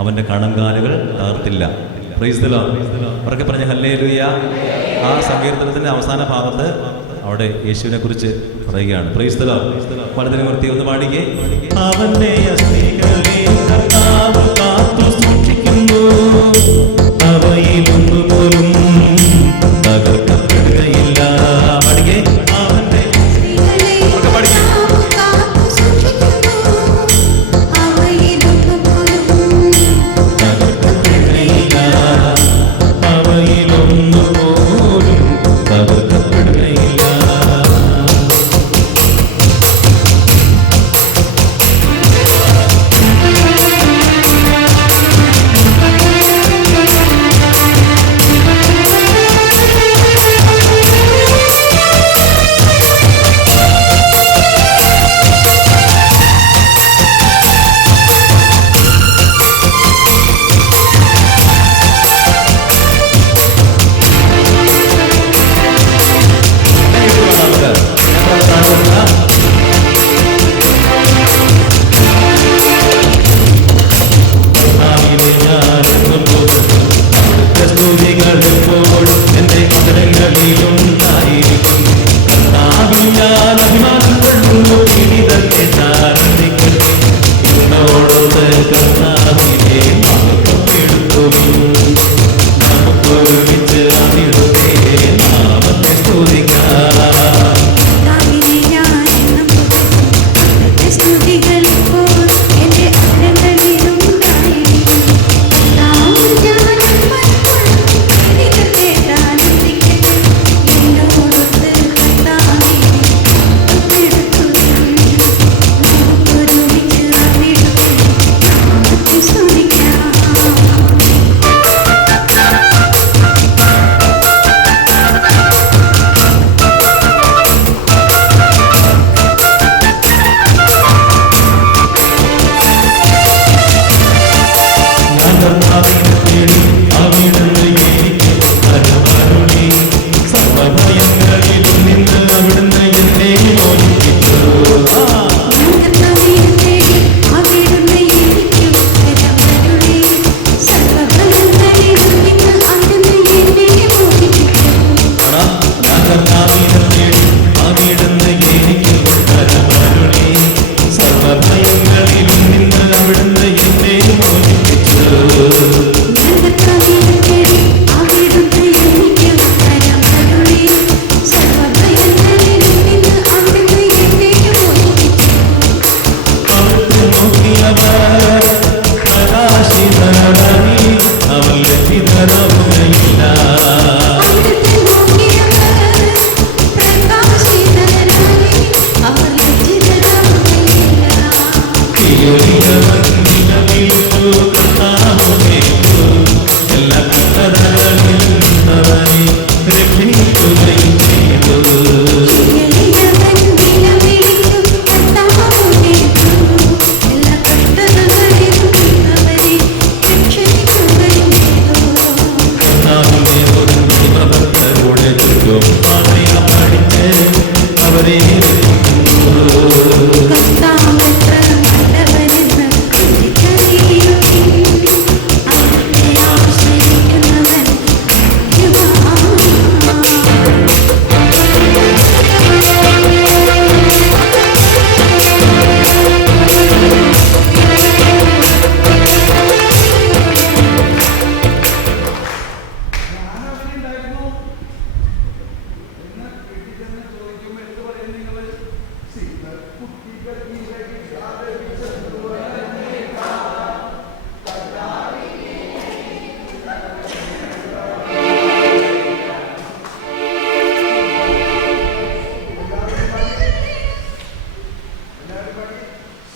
അവൻ്റെ കണങ്കാലുകൾ തകർത്തില്ല. Praise the Lord. അവരൊക്കെ പറഞ്ഞ ഹല്ലേലൂയ. ആ സങ്കീർത്തനത്തിൻ്റെ അവസാന ഭാഗത്ത് അവിടെ യേശുവിനെ കുറിച്ച് പറയുകയാണ്. Price the Lord. വലതിനെ നിർത്തി ഒന്ന് പാടിക്കേ. അവന്റെ അസ്ഥികളെ കർത്താവ് കാത്തു സൂക്ഷിക്കുന്നു, അവയിലൊന്നു പോലും തകർക്കപ്പെടുകയില്ല. പാടിക്കേ. അവന്റെ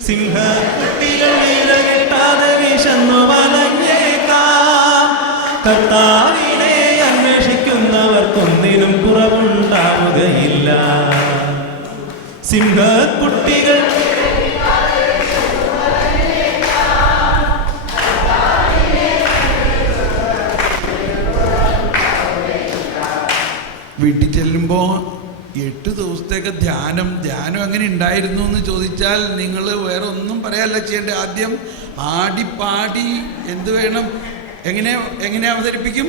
സിംഹക്കുട്ടികൾ ഇരകിട്ടാതെ വിശന്നു വലഞ്ഞേക്കാം. കർത്താവിനെ അന്വേഷിക്കുന്നവർക്കൊന്നിനും കുറവുണ്ടാവുകയില്ല. സിംഹക്കുട്ടികൾ വീട്ടിൽ ചെല്ലുമ്പോൾ 8 ദിവസത്തേക്ക് ധ്യാനം എങ്ങനെ ഉണ്ടായിരുന്നു എന്ന് ചോദിച്ചാൽ നിങ്ങൾ വേറെ ഒന്നും പറയാനല്ല ചെയ്യേണ്ടത്. ആദ്യം ആടിപ്പാടി എന്ത് വേണം, എങ്ങനെ അവതരിപ്പിക്കും?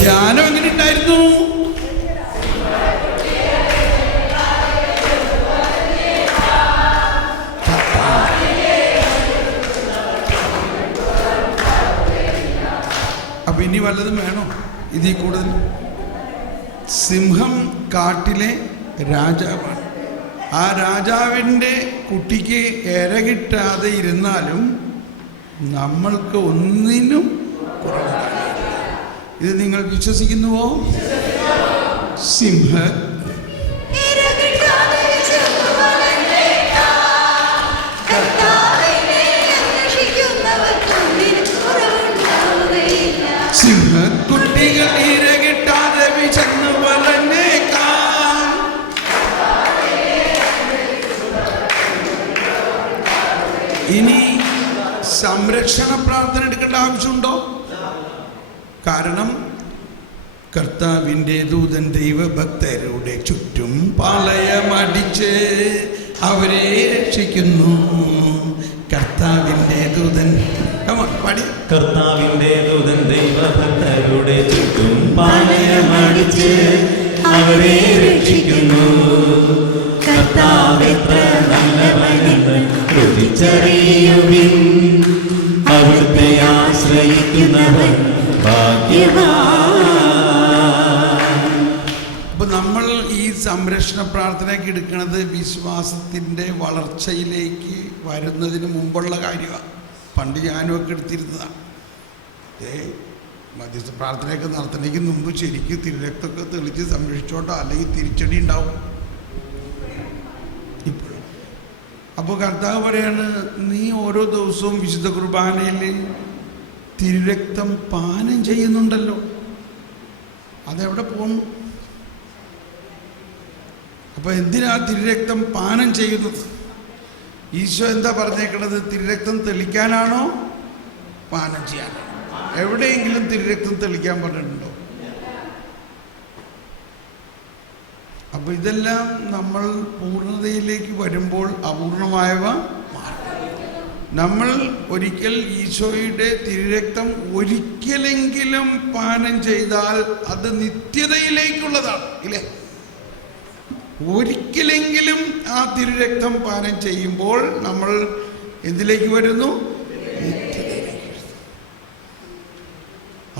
ധ്യാനം എങ്ങനെ ഉണ്ടായിരുന്നു? അപ്പൊ ഇനി വല്ലതും വേണോ ഇതിൽ കൂടുതൽ? സിംഹം കാട്ടിലെ രാജാവാണ്. ആ രാജാവിൻ്റെ കുട്ടിക്ക് ഇര കിട്ടാതെ ഇരുന്നാലും നമ്മൾക്ക് ഒന്നിനും കുറവുണ്ടാകില്ല. ഇത് നിങ്ങൾ വിശ്വസിക്കുന്നുവോ? സിംഹ സിംഹക്കുട്ടികൾ ഇര കിട്ടാതെ വിശന്നു വലഞ്ഞേക്കാം. ഇനി സംരക്ഷണ പ്രാർത്ഥന എടുക്കേണ്ട ആവശ്യമുണ്ടോ? കാരണം കർത്താവിൻ്റെ ദൂതൻ ദൈവഭക്തരുടെ ചുറ്റും പാളയമടിച്ച് അവരെ രക്ഷിക്കുന്നു. കർത്താവിൻ്റെ ദൂതൻ പാടി. കർത്താവിൻ്റെ ദൂതൻ ദൈവഭക്തരുടെ ചുറ്റും പാളയമടിച്ച് അവരെ രക്ഷിക്കുന്നു. കർത്താവ് എത്ര നല്ലവനെന്ന് രുചിച്ചറിയുവിൻ. അവിടുത്തെ ആശ്രയിക്കുന്നവൻ ഭാഗ്യവാൻ. അപ്പൊ നമ്മൾ ഈ സംരക്ഷണ പ്രാർത്ഥനയ്ക്ക് എടുക്കുന്നത് വിശ്വാസത്തിൻ്റെ വളർച്ചയിലേക്ക് വരുന്നതിന് മുമ്പുള്ള കാര്യമാണ്. പണ്ട് ഞാനുമൊക്കെ എടുത്തിരുന്നതാണ്. മധ്യസ്ഥ പ്രാർത്ഥനയൊക്കെ നടത്തുന്നതിന് മുമ്പ് ശരിക്കും തിരുരക്തമൊക്കെ തെളിച്ച് സംരക്ഷിച്ചോട്ടോ, അല്ലെങ്കിൽ തിരിച്ചടി ഉണ്ടാവും. ഇപ്പോഴും അപ്പോൾ കർത്താവ് പറയാണ്, നീ ഓരോ ദിവസവും വിശുദ്ധ കുർബാനയിൽ തിരുരക്തം പാനം ചെയ്യുന്നുണ്ടല്ലോ, അതെവിടെ പോകുന്നു? അപ്പോൾ എന്തിനാ തിരുരക്തം പാനം ചെയ്യുന്നത്? ഈശോ എന്താ പറഞ്ഞേക്കണത്? തിരുരക്തം തെളിക്കാനാണോ പാനം ചെയ്യാനാണോ? എവിടെയെങ്കിലും തിരുരക്തം തെളിക്കാൻ പറഞ്ഞിട്ടുണ്ടോ? അപ്പോൾ ഇതെല്ലാം നമ്മൾ പൂർണ്ണതയിലേക്ക് വരുമ്പോൾ അപൂർണമായവ മാറും. നമ്മൾ ഒരിക്കൽ ഈശോയുടെ തിരുരക്തം ഒരിക്കലെങ്കിലും പാനം ചെയ്താൽ അത് നിത്യതയിലേക്കുള്ളതാണ്, ഇല്ലേ? ഒരിക്കലെങ്കിലും ആ തിരുരക്തം പാനം ചെയ്യുമ്പോൾ നമ്മൾ എന്തിലേക്ക് വരുന്നു? നിത്യതയിലേക്ക്.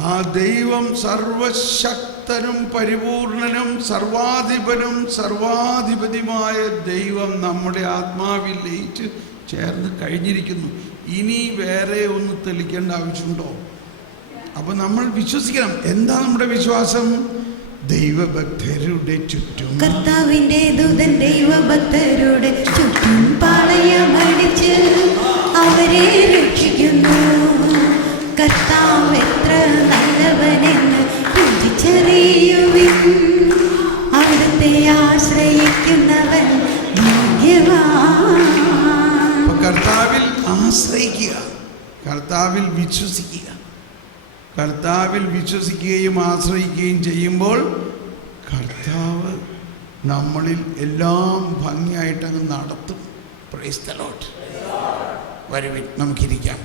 ആ ദൈവം സർവശക്തനും പരിപൂർണനും സർവാധിപനും സർവാധിപതിയുമായ ദൈവം നമ്മുടെ ആത്മാവിൽ ലയിച്ച് ചേർന്ന് കഴിഞ്ഞിരിക്കുന്നു. ഇനി വേറെ ഒന്ന് തെളിക്കേണ്ട ആവശ്യമുണ്ടോ? അപ്പം നമ്മൾ വിശ്വസിക്കണം. എന്താ നമ്മുടെ വിശ്വാസം? ദൈവഭക്തരുടെ ചുറ്റും കർത്താവിന്റെ ദൂതൻ ദൈവഭക്തരുടെ ചുറ്റും പാളയമടിച്ച് അവരെ രക്ഷിക്കുന്നു. കർത്താവ് എത്ര നല്ലവനെന്ന് രുചിച്ചറിയുവിൻ. അവിടുത്തെ ആശ്രയിക്കുന്നവൻ ഭാഗ്യവാൻ. കർത്താവിൽ ആശ്രയിക്കുക, കർത്താവിൽ വിശ്വസിക്കുക. കർത്താവിൽ വിശ്വസിക്കുകയും ആശ്രയിക്കുകയും ചെയ്യുമ്പോൾ കർത്താവ് നമ്മളിൽ എല്ലാം ഭംഗിയായിട്ടങ്ങ് നടത്തും. Price the Lord. വരുവിൻ, നമുക്കിരിക്കാം.